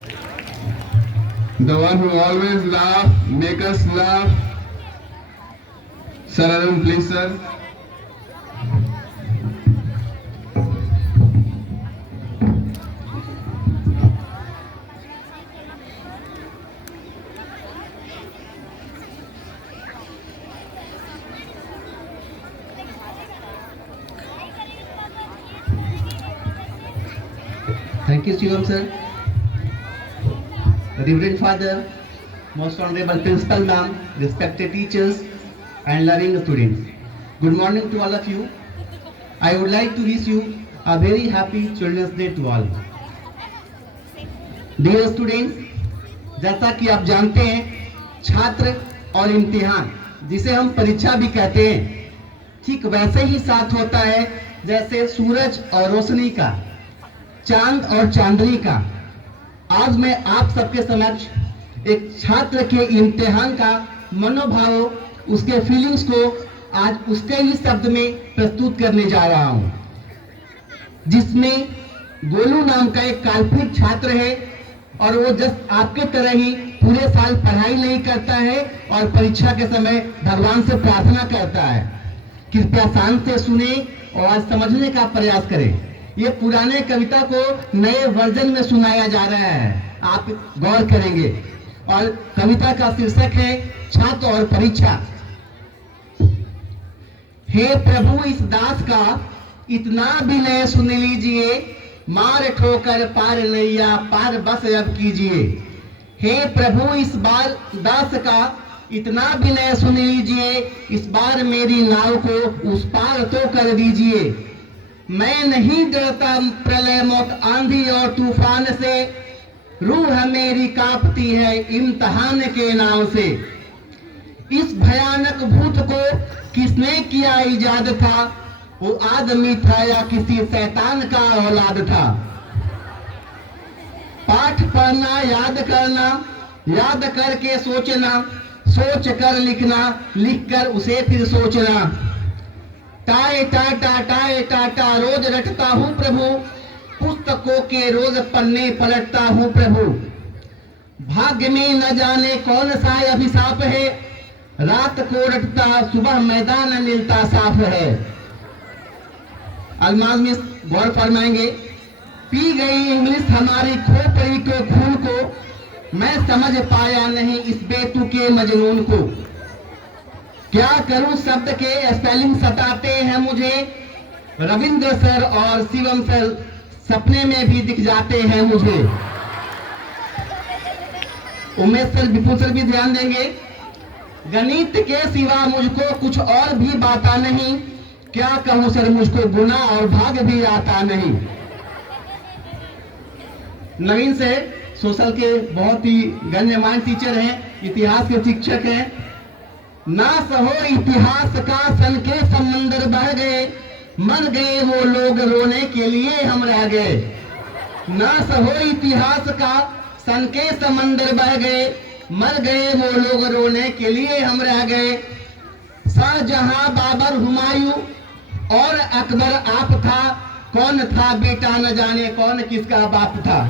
The one who always laugh, make us laugh. Sir Arun, please, sir. Thank you, Shivam sir. Reverend Father, Most Honorable Principal Ma'am, respected teachers and learning students. Good morning to all of you. I would like to wish you a very happy Children's Day to all. Dear students, जैसा कि आप जानते हैं, छात्र और इम्तिहान जिसे हम परीक्षा भी कहते हैं, ठीक वैसे ही साथ होता है जैसे सूरज और रोशनी का, चांद और चांदनी का। आज मैं आप सबके समक्ष एक छात्र के इम्तिहान का मनोभाव, उसके फीलिंग्स को आज उसके ही शब्द में प्रस्तुत करने जा रहा हूं, जिसमें गोलू नाम का एक काल्पनिक छात्र है और वो जस्ट आपके तरह ही पूरे साल पढ़ाई नहीं करता है और परीक्षा के समय भगवान से प्रार्थना करता है। कृपया शांत से सुने और समझने का प्रयास करें। ये पुराने कविता को नए वर्जन में सुनाया जा रहा है, आप गौर करेंगे। और कविता का शीर्षक है छात्र और परीक्षा। हे प्रभु, इस दास का इतना विनय सुन लीजिए, मार ठोकर पार नैया पार बस अब कीजिए। हे प्रभु, इस बार दास का इतना विनय सुन लीजिए, इस बार मेरी नाव को उस पार तो कर दीजिए। मैं नहीं डरता प्रलय मौत आंधी और तूफान से, रूह मेरी कांपती है इम्तिहान के नाम से। इस भयानक भूत को किसने किया इजाद था, वो आदमी था या किसी शैतान का औलाद था। पाठ पढ़ना, याद करना, याद करके सोचना, सोच कर लिखना, लिख कर उसे फिर सोचना। टाए टाटा रोज रटता हूँ प्रभु, पुस्तकों के रोज पन्ने पलटता हूँ प्रभु। भाग्य में न जाने कौन सा अभिशाप है, रात को रटता सुबह मैदान मिलता साफ है। अलमाज में गौर फरमाएंगे, पी गई इंग्लिश हमारी खोपड़ी के खून को, मैं समझ पाया नहीं इस बेतुके मजनून को। क्या करूं शब्द के स्पेलिंग सताते हैं मुझे, रविंद्र सर और शिवम सर सपने में भी दिख जाते हैं मुझे। उमेश सर, विपुल सर भी ध्यान देंगे। गणित के सिवा मुझको कुछ और भी बाता नहीं, क्या कहूं सर मुझको गुना और भाग भी आता नहीं। नवीन से सोशल के बहुत ही गण्यमान्य टीचर हैं, इतिहास के शिक्षक हैं। ना सहो इतिहास का सन के समंदर बह गए, मर गए वो लोग रोने के लिए हम रह गए। ना सहो इतिहास का सन के समंदर बह गए, मर गए वो लोग रोने के लिए हम रह गए। शाहजहां, बाबर, हुमायूं और अकबर आप था, कौन था बेटा न जाने कौन किसका बाप था।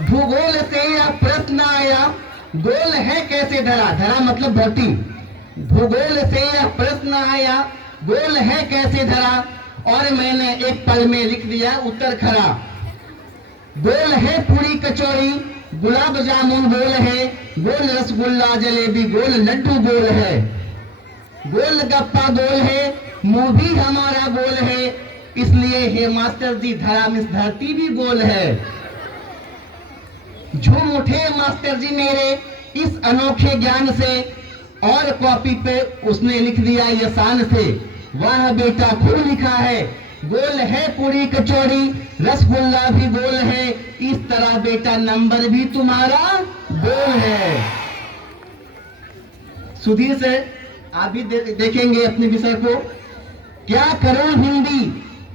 भूगोल से यह प्रश्न आया, गोल है कैसे धरा, धरा मतलब धरती। भूगोल से यह प्रश्न आया, गोल है कैसे धरा, और मैंने एक पल में लिख दिया उत्तर खरा। गोल है पूरी कचौड़ी, गुलाब जामुन गोल है, गोल रसगुल्ला जलेबी गोल लड्डू गोल है। गोल गप्पा गोल है, मुंह भी हमारा गोल है, इसलिए हे मास्टर जी धरा मिस धरती भी गोल है। झूम उठे मास्टर जी मेरे इस अनोखे ज्ञान से, और कॉपी पे उसने लिख दिया ये शान से, वाह बेटा खूब लिखा है, गोल है पूरी कचौड़ी, रसगुल्ला भी गोल है, इस तरह बेटा नंबर भी तुम्हारा गोल है। सुधीर से आप भी देखेंगे अपने विषय को। क्या करूं हिंदी,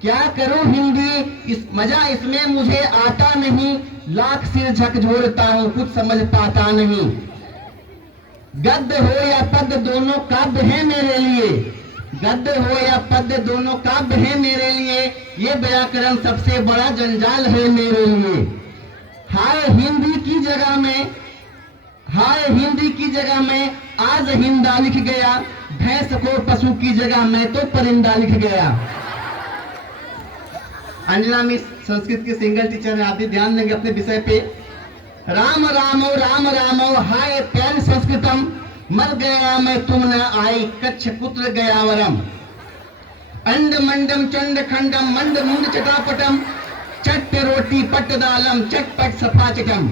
क्या करूं हिंदी, इस मजा इसमें मुझे आता नहीं, लाख सिर झकझोरता हूं कुछ समझ पाता नहीं। गद्य हो या पद दोनों काव्य है मेरे लिए, गद्य हो या पद्य दोनों काव्य है मेरे लिए, ये व्याकरण सबसे बड़ा जंजाल है मेरे लिए। आए हिंदी की जगह में आज हिंदा लिख गया, भैंस को पशु की जगह मैं तो परिंदा लिख गया। अंजना मिस संस्कृत की सिंगल टीचर है, आप भी ध्यान देंगे अपने विषय पे। राम रामो हाय प्यारी संस्कृतम, मर गया मैं तुम न आई, कच्छ पुत्र गया वरम। अंड मंडम चंड खंडम मंड मुंड चटापटम, चट्ट रोटी पट्ट दालम चटपट सफा चटम।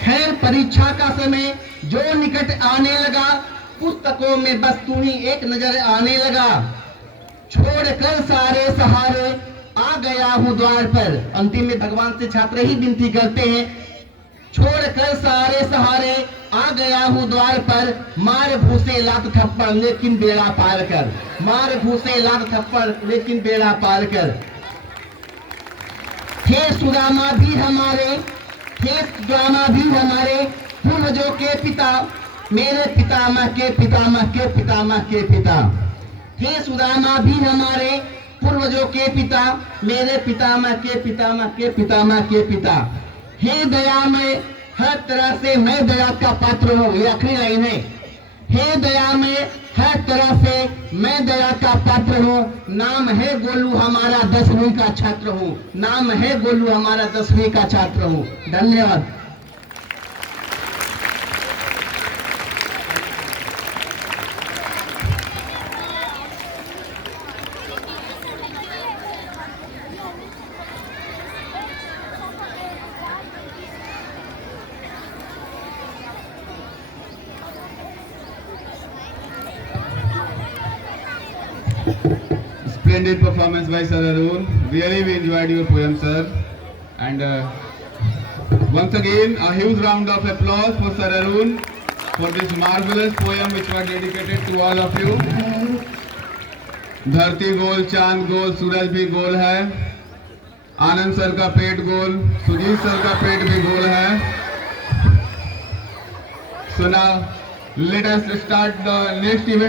खैर परीक्षा का समय जो निकट आने लगा, पुस्तकों में बस तू ही एक नजर आने लगा। छोड़कर सारे सहारे आ गया हूं द्वार पर। अंतिम में भगवान से छात्र ही विनती करते हैं, छोड़कर सारे सहारे आ गया हूं द्वार पर, मार घूसे लात थप्पड़ लेकिन बेड़ा पार कर, मार घूसे लात थप्पड़ लेकिन बेड़ा पार कर। थे सुदामा भी हमारे, थे सुदामा भी हमारे, पूर्वजों के पिता, मेरे पितामह के पितामह के पितामह के पिता। थे सुदामा भी हमारे, पूर्वजों के पिता, मेरे पितामह के पितामह के पितामह के पिता। हे दया में हर तरह से मैं दया का पात्र हूँ, ये आखिरी लाइन है। हे दया में हर तरह से मैं दया का पात्र हूँ, नाम है गोलू हमारा 10वीं का छात्र हूँ, नाम है गोलू हमारा 10वीं का छात्र हूँ। धन्यवाद। Splendid performance by Sir Arun. Really we enjoyed your poem, sir. And once again, a huge round of applause for Sir Arun for this marvelous poem which was dedicated to all of you. धरती गोल, चांद गोल, सूरज भी गोल है, आनंद sir का पेट गोल, Sujit sir का पेट भी गोल है। So now let us start the next event.